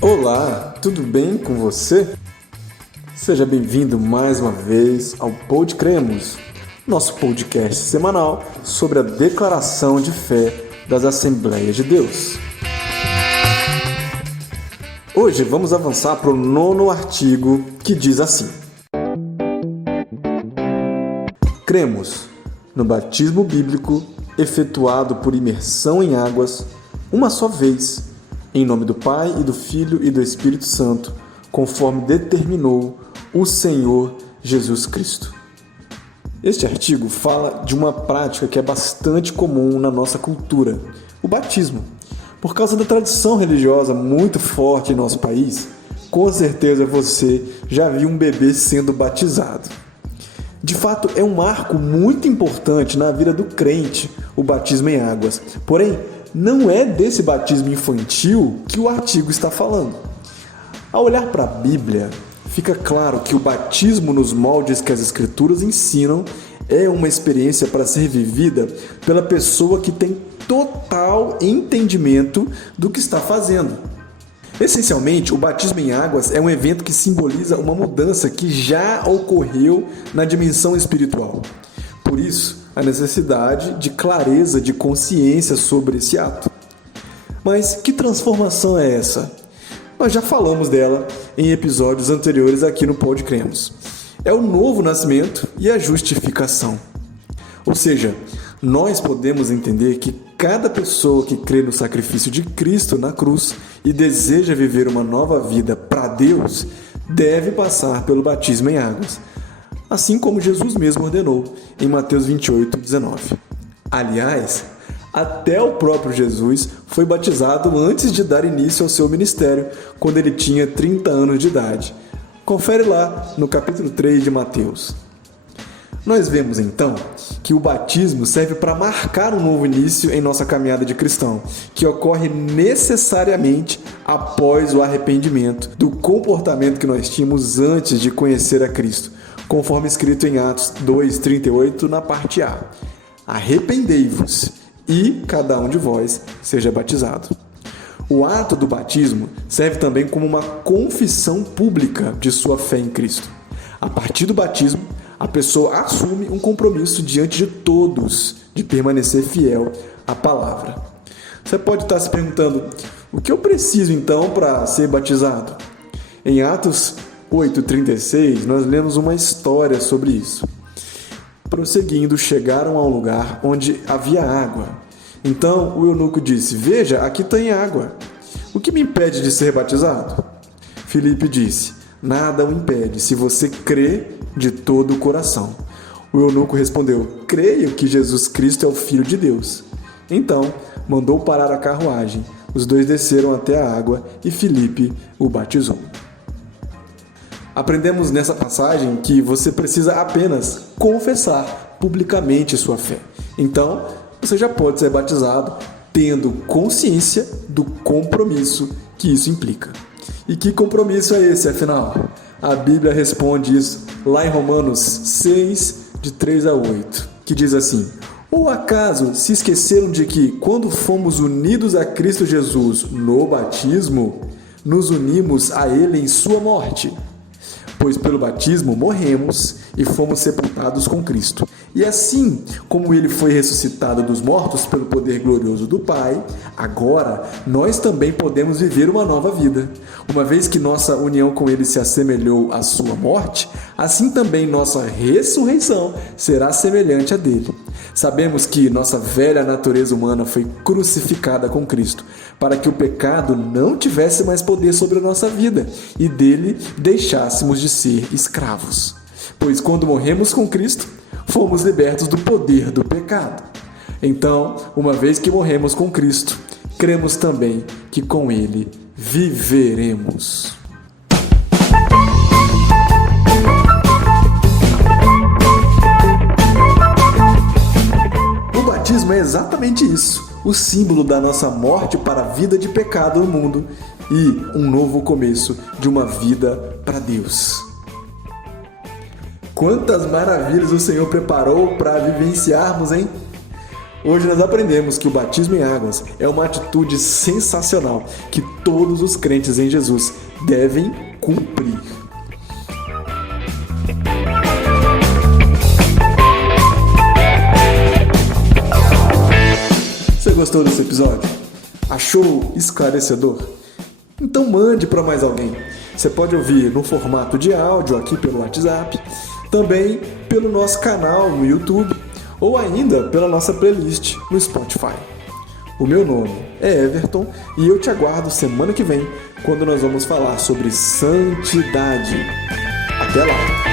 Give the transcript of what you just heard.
Olá, tudo bem com você? Seja bem-vindo mais uma vez ao Pod Cremos, nosso podcast semanal sobre a declaração de fé das Assembleias de Deus. Hoje vamos avançar para o 9º artigo, que diz assim: cremos no batismo bíblico efetuado por imersão em águas uma só vez, em nome do Pai e do Filho e do Espírito Santo, conforme determinou o Senhor Jesus Cristo. Este artigo fala de uma prática que é bastante comum na nossa cultura, o batismo. Por causa da tradição religiosa muito forte em nosso país, com certeza você já viu um bebê sendo batizado. De fato, é um marco muito importante na vida do crente, o batismo em águas. Porém, não é desse batismo infantil que o artigo está falando. Ao olhar para a Bíblia, fica claro que o batismo nos moldes que as Escrituras ensinam é uma experiência para ser vivida pela pessoa que tem total entendimento do que está fazendo. Essencialmente, o batismo em águas é um evento que simboliza uma mudança que já ocorreu na dimensão espiritual. Por isso, a necessidade de clareza de consciência sobre esse ato. Mas que transformação é essa? Nós já falamos dela em episódios anteriores aqui no Pod Cremos. É o novo nascimento e a justificação. Ou seja, nós podemos entender que cada pessoa que crê no sacrifício de Cristo na cruz e deseja viver uma nova vida para Deus deve passar pelo batismo em águas, assim como Jesus mesmo ordenou em Mateus 28:19. Aliás, até o próprio Jesus foi batizado antes de dar início ao seu ministério, quando ele tinha 30 anos de idade. Confere lá no capítulo 3 de Mateus. Nós vemos então que o batismo serve para marcar um novo início em nossa caminhada de cristão, que ocorre necessariamente após o arrependimento do comportamento que nós tínhamos antes de conhecer a Cristo, conforme escrito em Atos 2:38 na parte A. Arrependei-vos e cada um de vós seja batizado. O ato do batismo serve também como uma confissão pública de sua fé em Cristo. A partir do batismo, a pessoa assume um compromisso diante de todos de permanecer fiel à palavra. Você pode estar se perguntando, o que eu preciso então para ser batizado? Em Atos 8:36, nós lemos uma história sobre isso. Prosseguindo, chegaram a um lugar onde havia água. Então o eunuco disse: veja, aqui tem água. O que me impede de ser batizado? Filipe disse: nada o impede, se você crê de todo o coração. O eunuco respondeu: creio que Jesus Cristo é o Filho de Deus. Então mandou parar a carruagem. Os dois desceram até a água e Filipe o batizou. Aprendemos nessa passagem que você precisa apenas confessar publicamente sua fé. Então, você já pode ser batizado tendo consciência do compromisso que isso implica. E que compromisso é esse, afinal? A Bíblia responde isso lá em Romanos 6, de 3 a 8, que diz assim: ou acaso se esqueceram de que, quando fomos unidos a Cristo Jesus no batismo, nos unimos a Ele em sua morte? Pois pelo batismo morremos e fomos sepultados com Cristo. E assim como Ele foi ressuscitado dos mortos pelo poder glorioso do Pai, agora nós também podemos viver uma nova vida. Uma vez que nossa união com Ele se assemelhou à sua morte, assim também nossa ressurreição será semelhante à dele. Sabemos que nossa velha natureza humana foi crucificada com Cristo, para que o pecado não tivesse mais poder sobre a nossa vida e dele deixássemos de ser escravos. Pois quando morremos com Cristo, fomos libertos do poder do pecado. Então, uma vez que morremos com Cristo, cremos também que com Ele viveremos. O batismo é exatamente isso, o símbolo da nossa morte para a vida de pecado no mundo e um novo começo de uma vida para Deus. Quantas maravilhas o Senhor preparou para vivenciarmos, hein? Hoje nós aprendemos que o batismo em águas é uma atitude sensacional que todos os crentes em Jesus devem cumprir. Você gostou desse episódio? Achou esclarecedor? Então mande para mais alguém. Você pode ouvir no formato de áudio aqui pelo WhatsApp, também pelo nosso canal no YouTube ou ainda pela nossa playlist no Spotify. O meu nome é Everton e eu te aguardo semana que vem, quando nós vamos falar sobre santidade. Até lá!